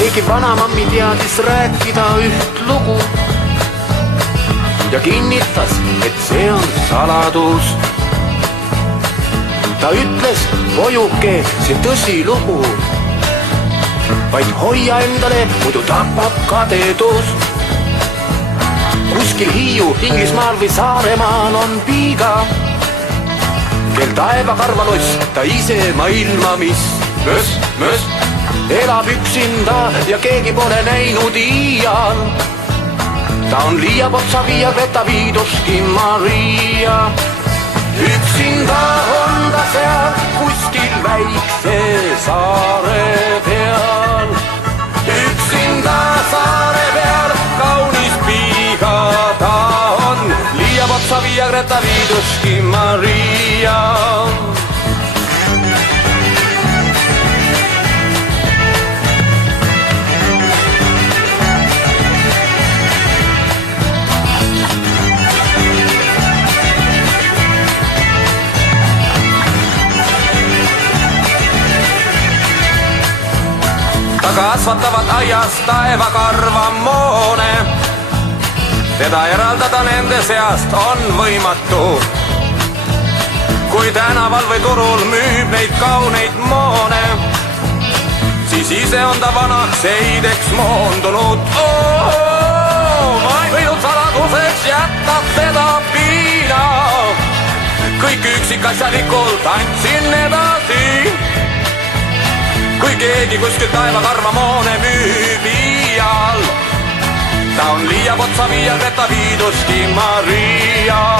keegi vanamammi teadis rääkida üht lugu ja kinnitas, et see on saladus. Ta ütles, pojuke, see tõsilugu, vaid hoia endale, muidu tapab kadedus. Kuskil Hiiu, Inglismaal või Saaremaal on piiga, kel taevakarvaloss, ta ise maailma, mis möss, elab üksinda ja keegi pole näinud iial. Ta on Liiapotsa Via Greta Viiduski Maria. Üksinda on ta seal kuskil väikse saare peal. Üksinda saare peal kaunis piiga ta on. Liiapotsa Via Greta Viiduski Maria. Kasvatavad aias taevakarva moone. Teda eraldada nende seast on võimatu. Kui tänaval või turul müüb neid kauneid moone, siis ise on ta vanaks eideks moondunud. Võidud saladuseks jätab seda piina. Kõik üksikasjalikult andsin edasi. Kui keegi kuskil taevakarva moone müüb iial, ta on Liiapotsa Via Greta Viiduski Maria.